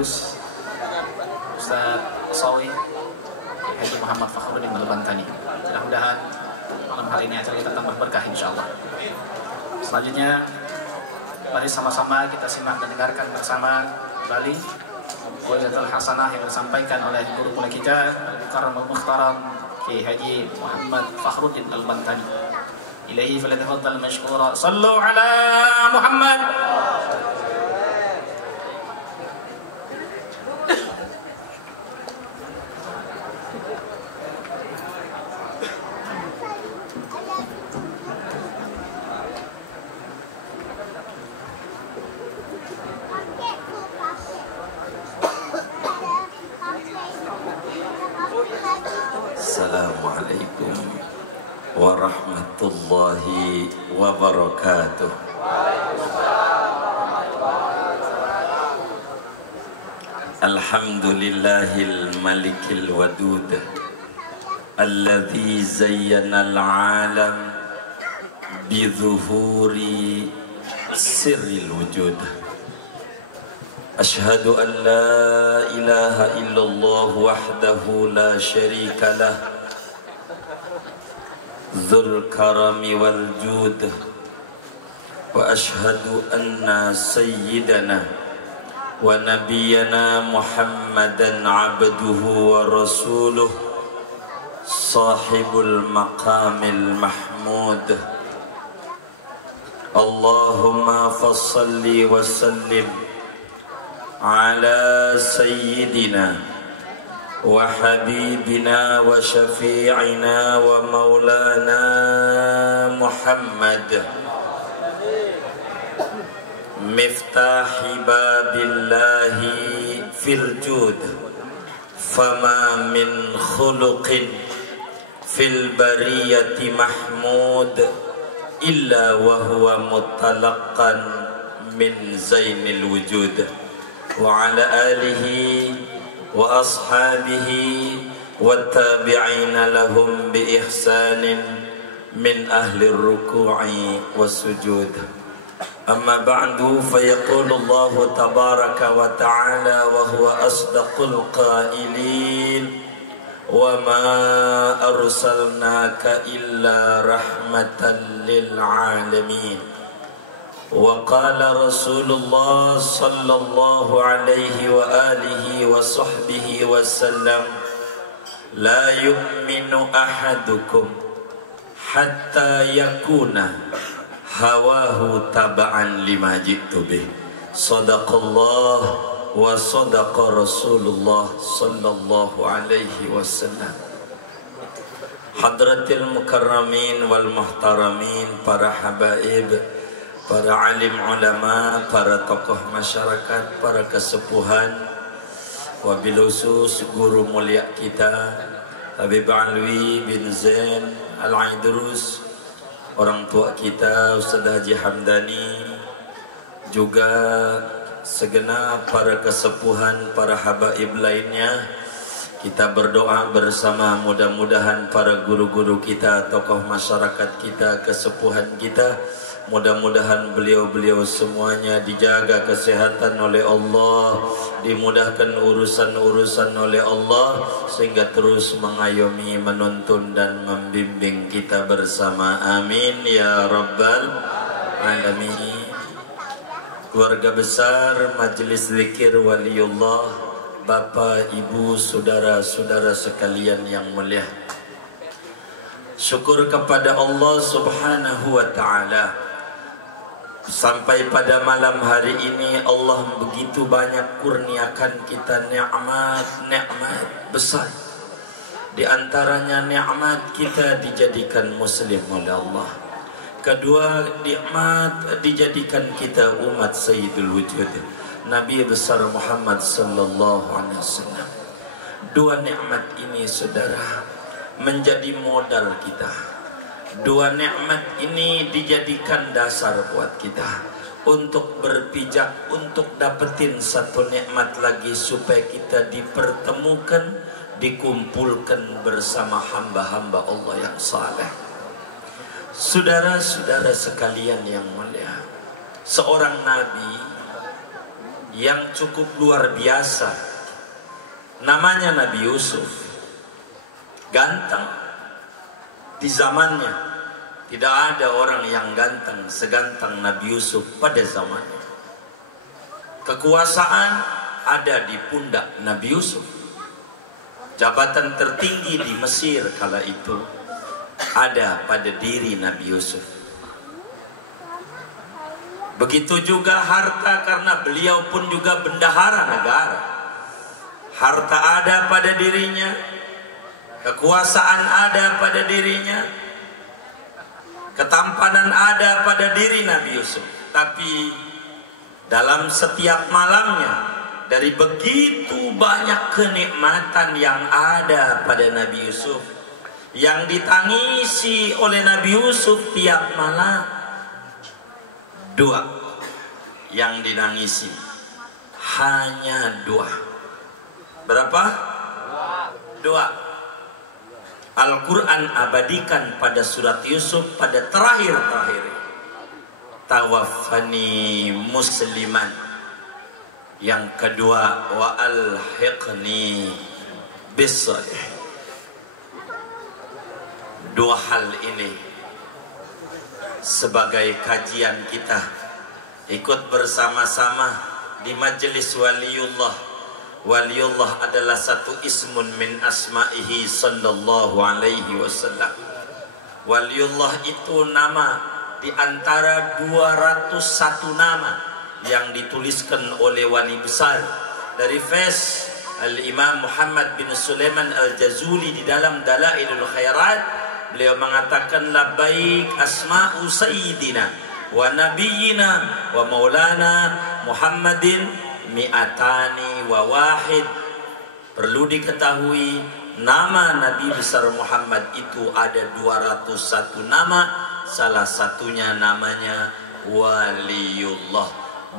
Ustaz Sawi Haji Muhammad Fakhruddin Al-Bantani. Mudah-mudahan malam hari ini acara kita tambah berkah insyaallah. Selanjutnya mari sama-sama kita simak dan dengarkan bersama kembali Wajatul Hasanah yang disampaikan oleh guru pula kita Al-Mukarram Al-Mukhtaram Ki Haji Muhammad Fakhruddin Al-Bantani. Ilaihi falyatafaddal mashkura. Sallu ala Muhammad. Assalamualaikum warahmatullahi wabarakatuh. Alhamdulillahil malikil wadud alladzi zayyana al-alam bizuhuri sirril wujud. Ashhadu an la ilaha illallah wahdahu la syarika lah dzul karami wal jud, wa ashhadu anna sayyidana wa nabiyyana Muhammadan abduhu wa rasuluh sahibul maqamil mahmud. Allahumma fassalli wa sallim ala sayyidina wa habibina wa syafi'ina wa maulana Muhammad miftahi babillahi fil jud, fama min khuluqin fil bariyati mahmud illa wa huwa mutalaqqan min zainil wujud. Wa ala alihi wa ashabihi wa tabi'ina lahum bi ihsanin min ahli ruku'i was sujud. Amma ba'du, fa yaqulu Allah tabaraka wa ta'ala wa huwa asdaqul qailin wa ma arsalnaka illa rahmatan lil alamin. Wa qala Rasulullah sallallahu alaihi wa alihi wa sahbihi wa sallam, la yu'minu ahadukum hatta yakuna hawahu taba'an lima jitu bih. Sadaqallah wa sadaqa Rasulullah sallallahu alaihi wasallam. Hadratil mukarramin wal muhtaramin, para habaib, para alim ulama, para tokoh masyarakat, para kesepuhan, wabil khusus guru mulia kita Habib Alwi bin Zain Al-Aidrus, orang tua kita Ustaz Haji Hamdani, juga segenap para kesepuhan, para habaib lainnya. Kita berdoa bersama, mudah-mudahan para guru-guru kita, tokoh masyarakat kita, kesepuhan kita, mudah-mudahan beliau-beliau semuanya dijaga kesehatan oleh Allah, dimudahkan urusan-urusan oleh Allah, sehingga terus mengayomi, menuntun dan membimbing kita bersama. Amin ya rabbal alamin. Keluarga besar Majelis Zikir Waliullah, Bapak, Ibu, saudara-saudara sekalian yang mulia, syukur kepada Allah Subhanahu wa ta'ala, sampai pada malam hari ini Allah begitu banyak kurniakan kita nikmat besar. Di antaranya nikmat kita dijadikan muslim oleh Allah. Kedua, nikmat dijadikan kita umat Sayyidul Wujud, Nabi besar Muhammad sallallahu alaihi wasallam. Dua nikmat ini saudara menjadi modal kita. Dua nikmat ini dijadikan dasar buat kita untuk berpijak, untuk dapetin satu nikmat lagi, supaya kita dipertemukan, dikumpulkan bersama hamba-hamba Allah yang saleh. Saudara-saudara sekalian yang mulia, seorang nabi yang cukup luar biasa. Namanya Nabi Yusuf. Ganteng. Di zamannya tidak ada orang yang ganteng seganteng Nabi Yusuf pada zamannya. Kekuasaan ada di pundak Nabi Yusuf. Jabatan tertinggi di Mesir kala itu ada pada diri Nabi Yusuf. Begitu juga harta, karena beliau pun juga bendahara negara. Harta ada pada dirinya, kekuasaan ada pada dirinya, ketampanan ada pada diri Nabi Yusuf. Tapi dalam setiap malamnya, dari begitu banyak kenikmatan yang ada pada Nabi Yusuf, yang ditangisi oleh Nabi Yusuf tiap malam, dua yang dinangisi, hanya dua. Berapa? Dua. Al-Quran abadikan pada surat Yusuf pada terakhir-terakhir. Tawaffani musliman. Yang kedua, wa alhiqni bis-shalih. Dua hal ini sebagai kajian kita ikut bersama-sama di majelis waliullah. Waliullah adalah satu ismun min asma'ihi sallallahu alaihi wasallam. Waliullah itu nama di antara 201 nama yang dituliskan oleh wali besar dari Fes Al-Imam Muhammad bin Sulaiman Al-Jazuli di dalam Dalailul Khairat. Beliau mengatakan labbaik asma'u sayyidina wa nabiyyina wa maulana Muhammadin mi'atani wa wahid. Perlu diketahui, nama Nabi besar Muhammad itu ada 201 nama. Salah satunya namanya Waliullah,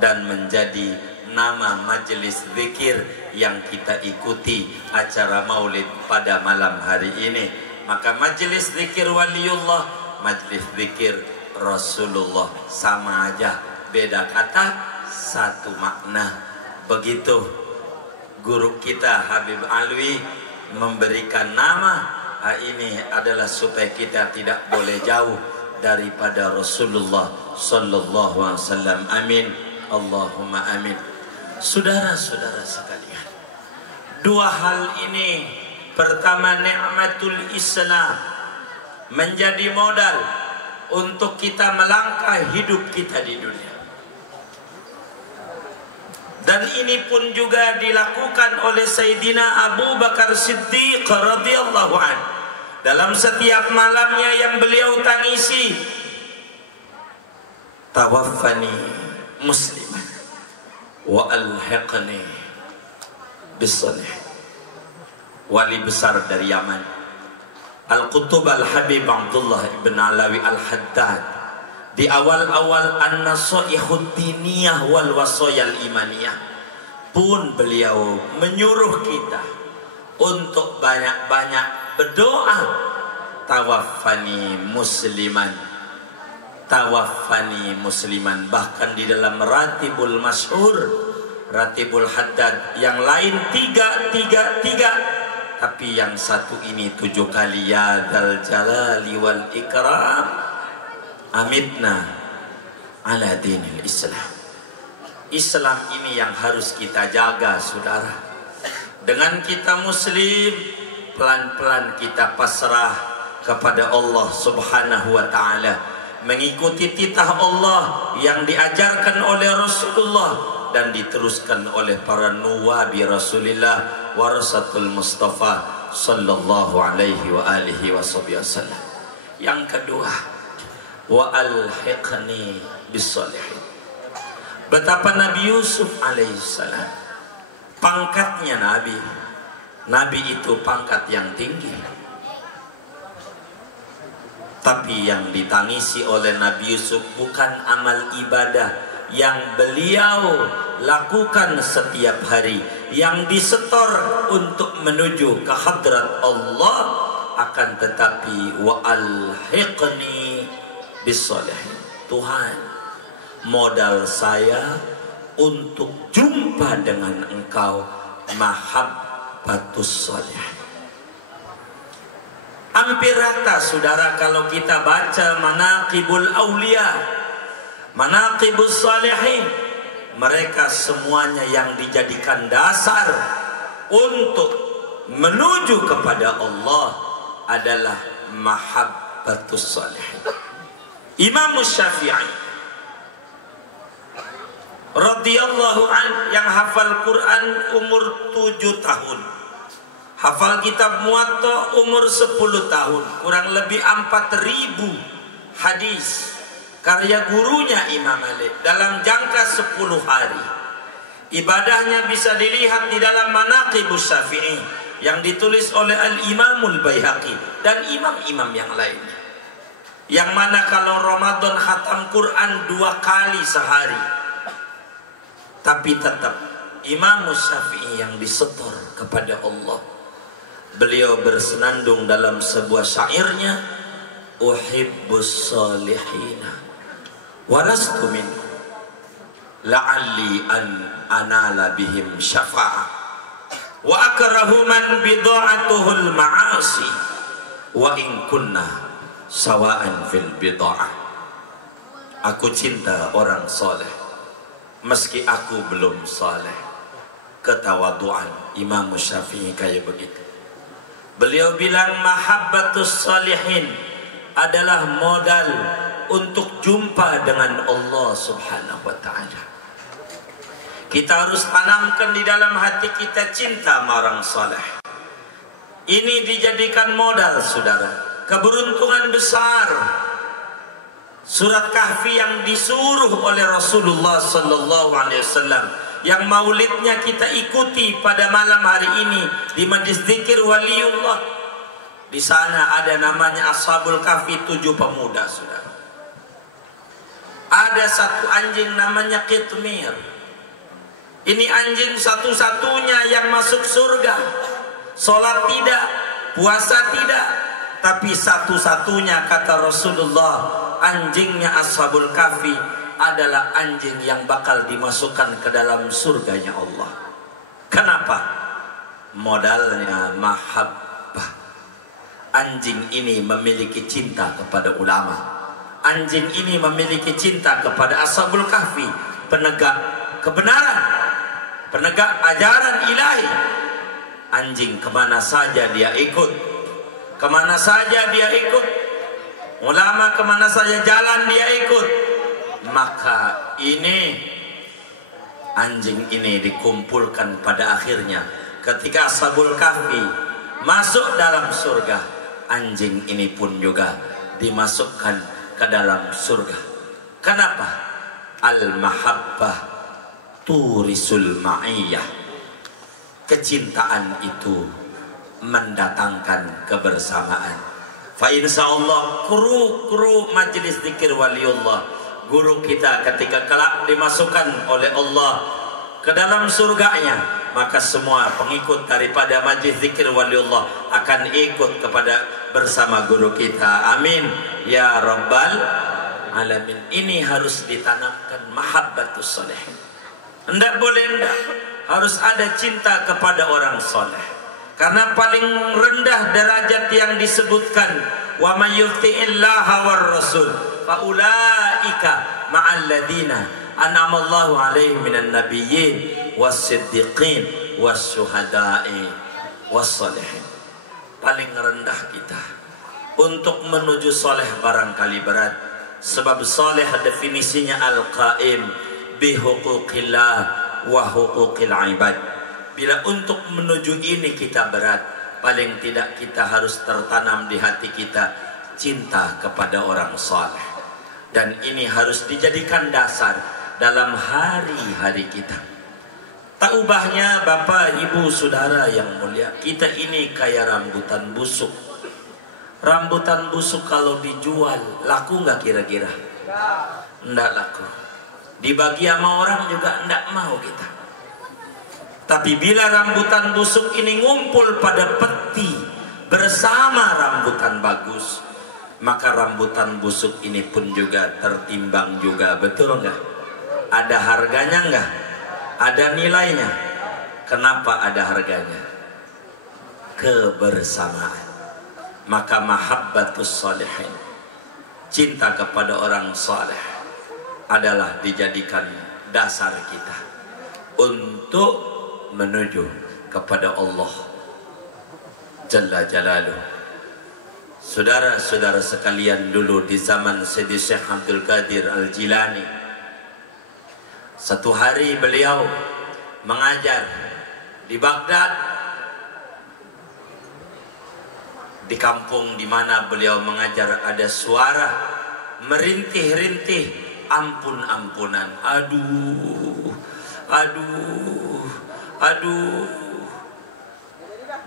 dan menjadi nama majelis zikir yang kita ikuti acara maulid pada malam hari ini. Maka majelis zikir Waliullah, majelis zikir Rasulullah, sama aja, beda kata, satu makna. Begitu guru kita Habib Alwi memberikan nama ini adalah supaya kita tidak boleh jauh daripada Rasulullah sallallahu alaihi wasallam. Amin, Allahumma amin. Saudara-saudara sekalian, dua hal ini, pertama nikmatul Islam menjadi modal untuk kita melangkah hidup kita di dunia. Dan ini pun juga dilakukan oleh Sayyidina Abu Bakar Siddiq radhiyallahu anhu dalam setiap malamnya yang beliau tangisi. Tawaffani musliman wa alhiqni bis-shalih. Wali besar dari Yaman, Al-Qutub Al-Habib Abdullah ibn Alawi Al-Haddad, di awal-awal an-nasaihud diniyah wal wasayal imaniyah pun beliau menyuruh kita untuk banyak-banyak berdoa. Tawaffani musliman, tawaffani musliman. Bahkan di dalam ratibul masyhur, ratibul haddad, yang lain 3, tapi yang satu ini 7 kali. Ya dzal jalali wal ikram amitna ala dinil Islam. Islam ini yang harus kita jaga, saudara. Dengan kita muslim, pelan-pelan kita pasrah kepada Allah subhanahu wa ta'ala, mengikuti titah Allah yang diajarkan oleh Rasulullah dan diteruskan oleh para nuwabi Rasulullah warasatul Mustafa sallallahu alaihi wa alihi wasallam. Yang kedua, wa alhiqni bis-shalihin. Betapa Nabi Yusuf alaihissalam, pangkatnya Nabi. Nabi itu pangkat yang tinggi. Tapi yang ditangisi oleh Nabi Yusuf bukan amal ibadah yang beliau lakukan setiap hari, yang disetor untuk menuju ke hadrat Allah, akan tetapi wa alhiqni bis-shalihin. Tuhan, modal saya untuk jumpa dengan engkau, mahabbatus salih. Hampir rata saudara kalau kita baca manaqibul aulia, manaqibus salihin, mereka semuanya yang dijadikan dasar untuk menuju kepada Allah adalah mahabbatus salihin. Imam Syafi'i radhiyallahu an yang hafal Quran umur 7 tahun, hafal kitab Muwatta umur 10 tahun, kurang lebih 4.000 hadis karya gurunya Imam Malik dalam jangka 10 hari. Ibadahnya bisa dilihat di dalam Manaqibus Syafi'i yang ditulis oleh Al-Imamul Baihaqi dan imam-imam yang lainnya, yang mana kalau Ramadan khatam Quran 2 kali sehari. Tapi tetap Imam Syafi'i yang disetor kepada Allah. Beliau bersenandung dalam sebuah syairnya, uhibbus salihina walastu minhum la'alli an anala bihim syafa'ah wa akrahu man bida'atuhul ma'asi wa in kunna sawa'an fil bida'ah. Aku cinta orang soleh meski aku belum soleh. Ketawaduan Imam Syafi'i kayak begitu. Beliau bilang mahabbatus salihin adalah modal untuk jumpa dengan Allah Subhanahu wa ta'ala. Kita harus tanamkan di dalam hati kita cinta sama orang saleh. Ini dijadikan modal saudara, keberuntungan besar. Surat Kahfi yang disuruh oleh Rasulullah sallallahu alaihi wasallam, yang maulidnya kita ikuti pada malam hari ini di majlis zikir waliullah. Di sana ada namanya Ashabul Kahfi, 7 pemuda saudara. Ada satu anjing namanya Qitmir. Ini anjing satu-satunya yang masuk surga. Salat tidak, puasa tidak, tapi satu-satunya kata Rasulullah, anjingnya Ashabul Kahfi adalah anjing yang bakal dimasukkan ke dalam surganya Allah. Kenapa? Modalnya mahabbah. Anjing ini memiliki cinta kepada ulama. Anjing ini memiliki cinta kepada Ashabul Kahfi, penegak kebenaran, penegak ajaran ilahi. Anjing kemana saja dia ikut, kemana saja dia ikut, ulama kemana saja jalan dia ikut. Maka ini anjing ini dikumpulkan pada akhirnya ketika Ashabul Kahfi masuk dalam surga, anjing ini pun juga dimasukkan ke dalam surga. Kenapa? Al-mahabbah turisul ma'iyah. Kecintaan itu mendatangkan kebersamaan. Fa insyaallah kru majlis zikir waliullah, guru kita ketika kelak dimasukkan oleh Allah ke dalam surganya, maka semua pengikut daripada majlis zikir waliullah akan ikut kepada bersama guru kita. Amin ya rabbal alamin. Ini harus ditanamkan mahabbatus salih. Enggak boleh enggak, harus ada cinta kepada orang soleh. Karena paling rendah derajat yang disebutkan, wa may yuti'illaha war rasul fa ulaika ma'al ladina an'amallahu 'alaihim minan nabiyyin was-siddiqin was-syuhada'i was-shalihin. Paling rendah kita untuk menuju soleh barangkali berat, sebab soleh definisinya al-qaim bi huquqillah wa huquqil ibad. Bila untuk menuju ini kita berat, paling tidak kita harus tertanam di hati kita cinta kepada orang saleh. Dan ini harus dijadikan dasar dalam hari-hari kita. Tak ubahnya Bapak, Ibu, Saudara yang mulia, kita ini kayak rambutan busuk. Rambutan busuk kalau dijual, laku nggak kira-kira? Nggak laku. Dibagi sama orang juga nggak mau kita. Tapi bila rambutan busuk ini ngumpul pada peti bersama rambutan bagus, maka rambutan busuk ini pun juga tertimbang juga, betul nggak? Ada harganya nggak? ada nilainya. Kenapa ada harganya? Kebersamaan. Maka mahabbatus sholihin, cinta kepada orang saleh, adalah dijadikan dasar kita untuk menuju kepada Allah Jalla Jalaluh. Saudara-saudara sekalian, dulu di zaman Sayyidi Syekh Abdul Qadir Al-Jilani, satu hari beliau mengajar di Baghdad, di kampung di mana beliau mengajar ada suara merintih-rintih, ampun-ampunan, aduh, aduh, aduh.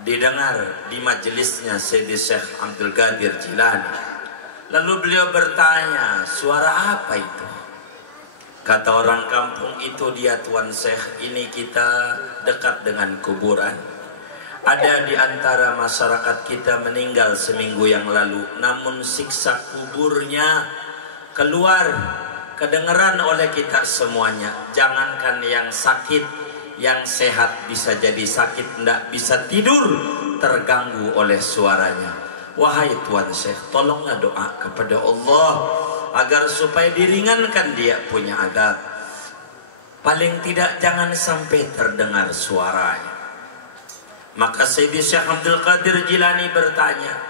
Didengar di majelisnya Sayyidi Syekh Abdul Qadir Jilani. Lalu beliau bertanya, suara apa itu? Kata orang kampung, itu dia Tuan Syekh, ini kita dekat dengan kuburan. Ada di antara masyarakat kita meninggal seminggu yang lalu, namun siksa kuburnya keluar, kedengeran oleh kita semuanya. Jangankan yang sakit, yang sehat bisa jadi sakit, tidak bisa tidur, terganggu oleh suaranya. Wahai Tuan Syekh, tolonglah doa kepada Allah agar supaya diringankan dia punya adab. Paling tidak jangan sampai terdengar suaranya. Maka Sayyidi Syekh Abdul Qadir Jilani bertanya,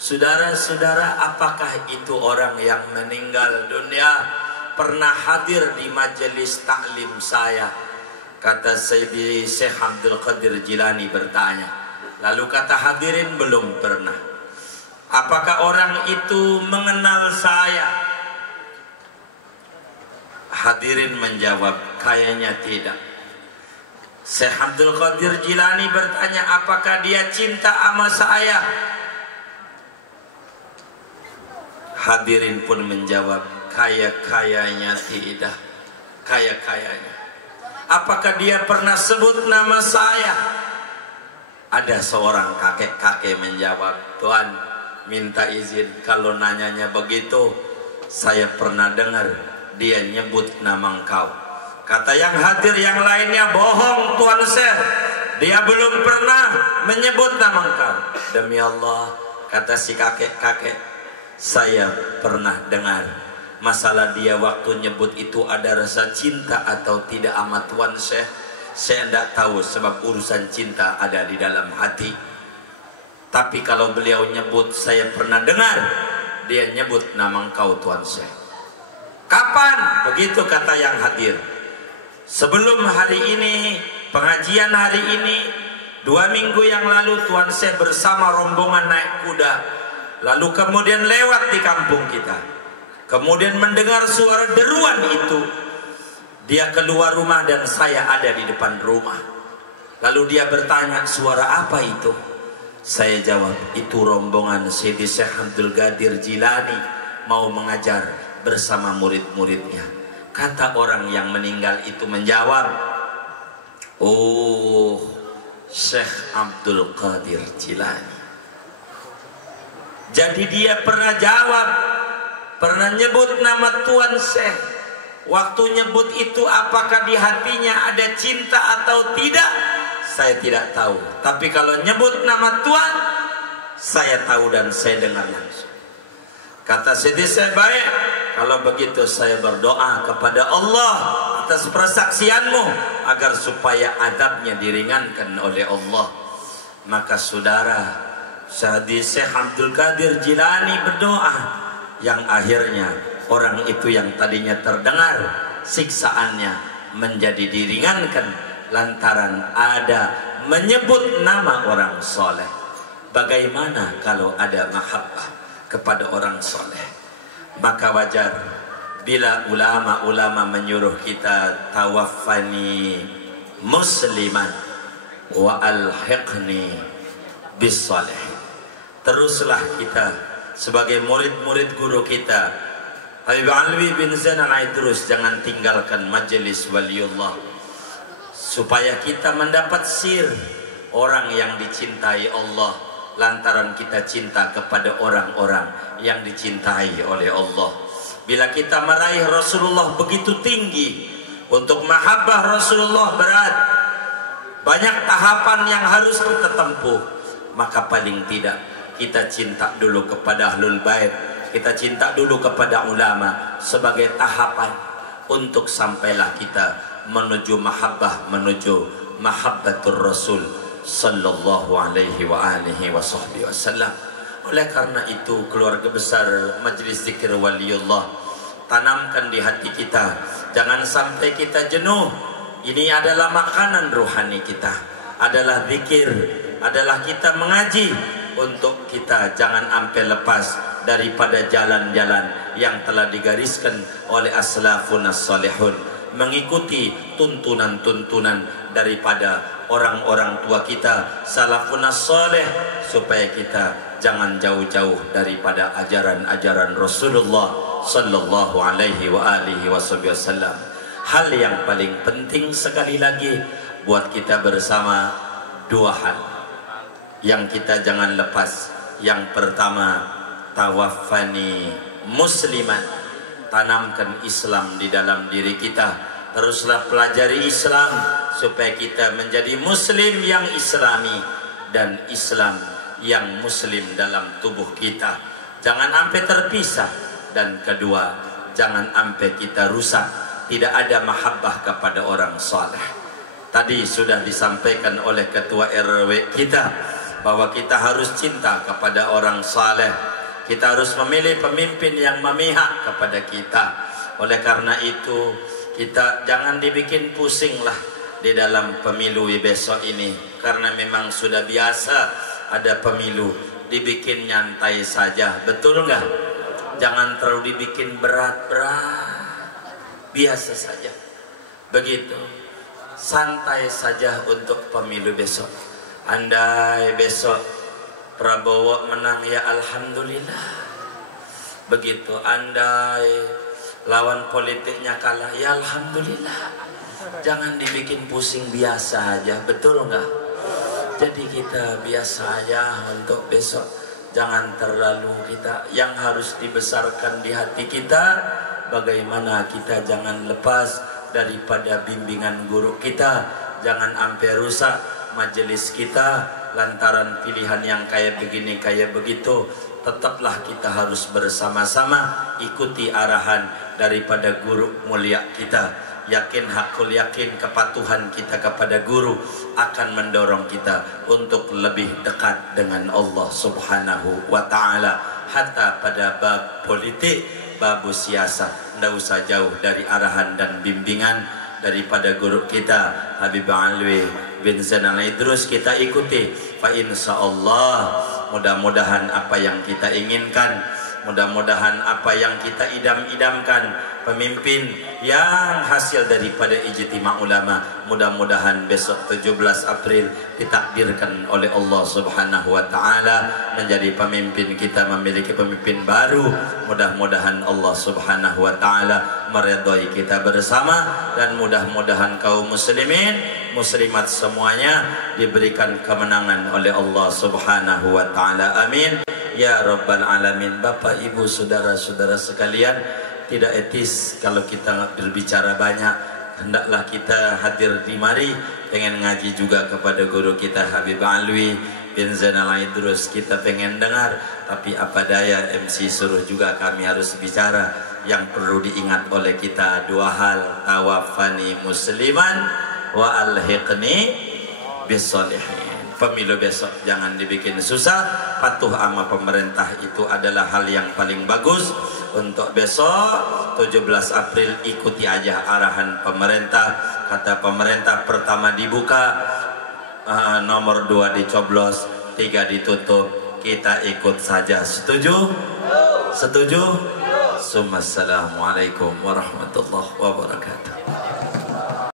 saudara-saudara, apakah itu orang yang meninggal dunia pernah hadir di majelis taklim saya? Kata Sayyidi Syekh Abdul Qadir Jilani bertanya. Lalu kata hadirin, belum pernah. Apakah orang itu mengenal saya? Hadirin menjawab, kayaknya tidak. Syekh Abdul Qadir Jilani bertanya, apakah dia cinta sama saya? Hadirin pun menjawab, kayaknya tidak. Kayaknya. Apakah dia pernah sebut nama saya? Ada seorang kakek-kakek menjawab, Tuan, minta izin, kalau nanyanya begitu, saya pernah dengar dia nyebut nama engkau. Kata yang hadir yang lainnya, bohong Tuan Syekh, dia belum pernah menyebut nama engkau. Demi Allah, kata si kakek-kakek, saya pernah dengar. Masalah dia waktu nyebut itu ada rasa cinta atau tidak sama Tuan Syekh, saya tidak tahu, sebab urusan cinta ada di dalam hati. Tapi kalau beliau nyebut, saya pernah dengar dia nyebut nama engkau Tuan Syekh. Kapan? Begitu kata yang hadir. Sebelum hari ini, pengajian hari ini, 2 minggu yang lalu Tuan Syekh bersama rombongan naik kuda, lalu kemudian lewat di kampung kita, kemudian mendengar suara deruan itu. Dia keluar rumah dan saya ada di depan rumah. Lalu dia bertanya, suara apa itu? Saya jawab, itu rombongan Sayyidi Syekh Abdul Qadir Jilani mau mengajar bersama murid-muridnya. Kata orang yang meninggal itu menjawab, oh, Syekh Abdul Qadir Jilani. Jadi dia pernah jawab, pernah nyebut nama Tuan Syekh. Waktu nyebut itu apakah di hatinya ada cinta atau tidak, saya tidak tahu. Tapi kalau nyebut nama Tuan, saya tahu dan saya dengar langsung. Kata Siti, saya baik. Kalau begitu saya berdoa kepada Allah atas persaksianmu agar supaya adabnya diringankan oleh Allah. Maka saudara, Syahdi Syekh Abdul Qadir Jilani berdoa, yang akhirnya orang itu yang tadinya terdengar siksaannya menjadi diringankan lantaran ada menyebut nama orang soleh. Bagaimana kalau ada mahabbah kepada orang soleh? Maka wajar bila ulama-ulama menyuruh kita tawaffani musliman wa alhiqni bis salih. Teruslah kita sebagai murid-murid guru kita Habib Alwi bin Zain al-Aidrus, jangan tinggalkan majelis waliullah, supaya kita mendapat sir orang yang dicintai Allah lantaran kita cinta kepada orang-orang yang dicintai oleh Allah. Bila kita meraih Rasulullah begitu tinggi, Untuk mahabbah Rasulullah berat, banyak tahapan yang harus kita tempuh. Maka paling tidak kita cinta dulu kepada Ahlul Bait, kita cinta dulu kepada ulama sebagai tahapan untuk sampailah kita menuju mahabbah, menuju mahabbatur Rasul sallallahu alaihi wa alihi wasallam. Oleh karena itu, keluarga besar Majelis Zikir Waliullah, tanamkan di hati kita, jangan sampai kita jenuh. Ini adalah makanan rohani kita, adalah zikir, adalah kita mengaji, untuk kita jangan sampai lepas daripada jalan-jalan yang telah digariskan oleh aslafun as-salihun, mengikuti tuntunan-tuntunan daripada orang-orang tua kita salafun as-salih, supaya kita jangan jauh-jauh daripada ajaran-ajaran Rasulullah sallallahu alaihi wa alihi wasallam. Hal yang paling penting sekali lagi buat kita bersama, dua hal yang kita jangan lepas. Yang pertama, tawaffani musliman, tanamkan Islam di dalam diri kita. Teruslah pelajari Islam supaya kita menjadi muslim yang islami dan Islam yang muslim dalam tubuh kita. Jangan sampai terpisah. Dan kedua, jangan sampai kita rusak, tidak ada mahabbah kepada orang saleh. Tadi sudah disampaikan oleh ketua RW kita bahwa kita harus cinta kepada orang saleh. Kita harus memilih pemimpin yang memihak kepada kita. Oleh karena itu, kita jangan dibikin pusing lah di dalam pemilu besok ini, karena memang sudah biasa ada pemilu, dibikin nyantai saja, betul nggak? Jangan terlalu dibikin berat-berat, biasa saja, begitu, santai saja untuk pemilu besok. Andai besok Prabowo menang, ya alhamdulillah, begitu. Andai lawan politiknya kalah, ya alhamdulillah. Jangan dibikin pusing, biasa aja, betul nggak? Jadi kita biasa aja untuk besok. Jangan terlalu kita, yang harus dibesarkan di hati kita, bagaimana kita jangan lepas daripada bimbingan guru kita. Jangan sampai rusak majelis kita lantaran pilihan yang kayak begini kayak begitu. Tetaplah kita harus bersama-sama ikuti arahan daripada guru mulia kita. Yakin, hakul yakin, kepatuhan kita kepada guru akan mendorong kita untuk lebih dekat dengan Allah subhanahu wa ta'ala. Hatta pada bab politik, bab siasat, tidak usah jauh dari arahan dan bimbingan daripada guru kita Habib Alwi bin Zainal Idrus. Kita ikuti, fa insyaallah, mudah-mudahan apa yang kita inginkan, mudah-mudahan apa yang kita idam-idamkan, pemimpin yang hasil daripada ijtima ulama, mudah-mudahan besok 17 April ditakdirkan oleh Allah subhanahu wa ta'ala menjadi pemimpin kita, memiliki pemimpin baru. Mudah-mudahan Allah subhanahu wa ta'ala meridhai kita bersama, dan mudah-mudahan kaum muslimin muslimat semuanya diberikan kemenangan oleh Allah subhanahu wa ta'ala. Amin ya rabbal alamin. Bapak, ibu, saudara-saudara sekalian, tidak etis kalau kita berbicara banyak. Hendaklah kita hadir di mari, pengen ngaji juga kepada guru kita Habib Alwi bin Zainal Idrus. Kita pengen dengar, tapi apa daya, MC suruh juga kami harus bicara. Yang perlu diingat oleh kita dua hal, tawaffani musliman wa alhiqni bisolihin. Pemilu besok jangan dibikin susah, patuh sama pemerintah itu adalah hal yang paling bagus. Untuk besok 17 April ikuti aja arahan pemerintah. Kata pemerintah, pertama dibuka, nomor 2 dicoblos, 3 ditutup. Kita ikut saja. Setuju? Setuju? Assalamualaikum warahmatullahi wabarakatuh.